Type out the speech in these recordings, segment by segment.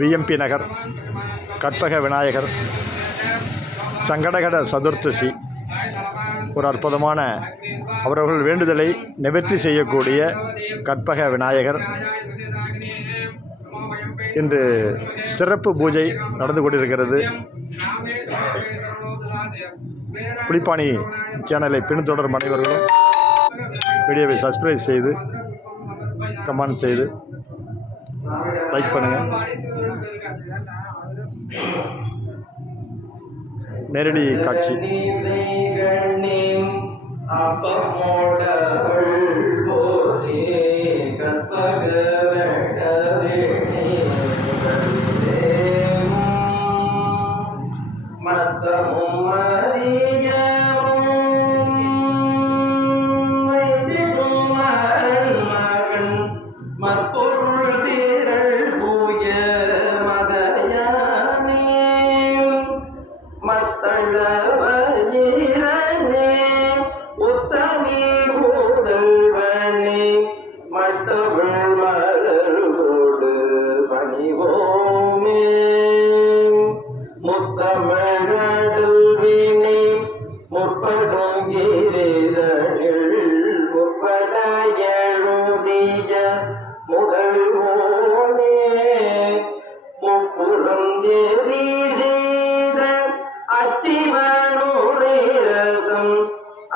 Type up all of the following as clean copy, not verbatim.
VMP நகர் கற்பக விநாயகர் சங்கடகட சதுர்த்தசி ஒரு அற்புதமான அவரவர்கள் வேண்டுதலை நிவர்த்தி செய்யக்கூடிய கற்பக விநாயகர் இன்று சிறப்பு பூஜை நடந்து கொண்டிருக்கிறது. புலிப்பாணி சேனலை பின்தொடரும் அனைவர்களும் வீடியோவை சப்ஸ்கிரைப் செய்து கமெண்ட் செய்து லைக் பண்ணுங்கள். நேரடி காட்சி.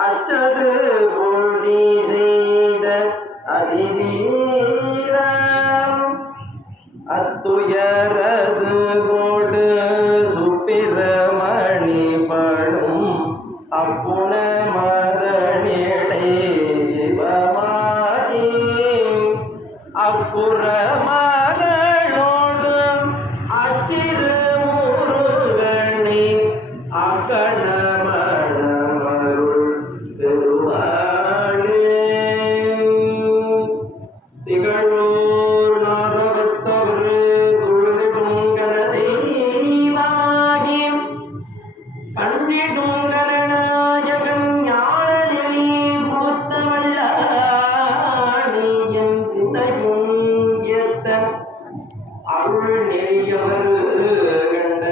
அச்சது பொடி செய்த அதிதீரம் அத்துயரது கொடு சுப்பிரமணி படும் அப்புண மதனிடை இவமாகி அப்புற மகளோடு அச்சிறு முருகனி அக்கணமணமருள் பெருவாளே திகழோர் நாதவத்தவர் தொழுதிடும் கணதெய்வமாகி கண்டிடும் கணநாயகன் ஞான நெறி புத்தவல்லாணியின் சிந்தையும் ஏத்த அருள் நெறியவர் கண்ட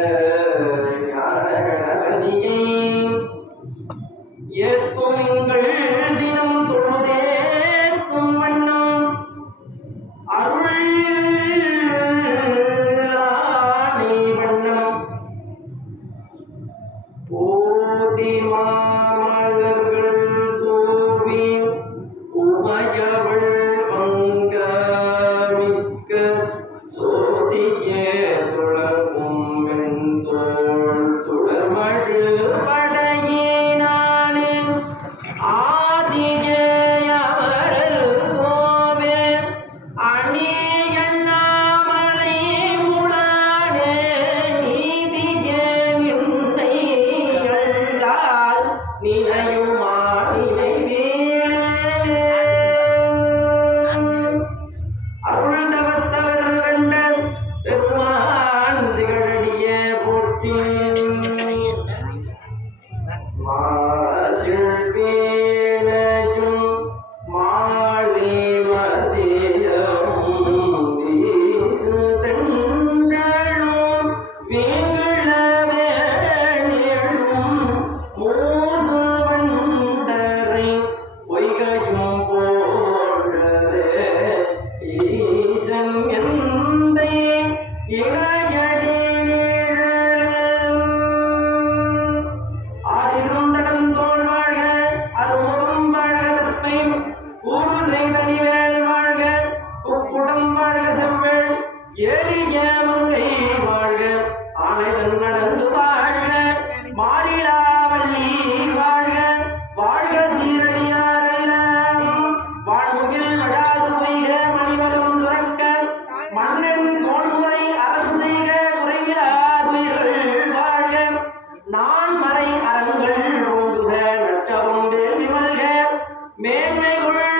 ஞான கணபதியை ஏத்துமிங்கள் தினம் தொழுதேத்தும் வண்ணம் அருளாணி வண்ணம் போதி மாமலர்கள் தூவி உமையவள் பங்கமிக்க சோதியே துளக்கும் வெண்தோள் சுடர்மழு படையினாலே ஆதிஜேயவரர் கோவே அணியண்ணாமலை முளானே நீதியே நின்னை அல்லால் நினையுமா நினைவேளே அருள் தவத்தவர் கண்ட பெருமான் திகழடிய போற்றி மாசிழ்வீணையும் மாலை மதியமும் வீசு தென்றலும் வீங்கள வேணியும் மூசு வண்டரை பொய்கையும் போன்றதே ஈசன் எந்தை இளையடி ஆறிருந்தடந்தோள் வாழ்க அருமுகம் வாழ்க வெற்பை கூறு செய்தனிவேல் வாழ்க உப்புடம் வாழ்க செவ்வேள் ஏறிய மங்கை வாழ்க ஆனை தன்னடங்கு வாழ்க மாறிலாவள்ளி வாழ்க வாழ்க சீரடியாரெல்லாம் வான்முகில் நடாது பொய்க மணிவலம் சுரக்க மன்னன் கோன்முறை அரசு செய்க குறைவிலாதுயிர்கள் வாழ்க நான் மறை அரண்கள் ஓங்குக நற்றவும் வேள்வி மல்க மேன்மைகள்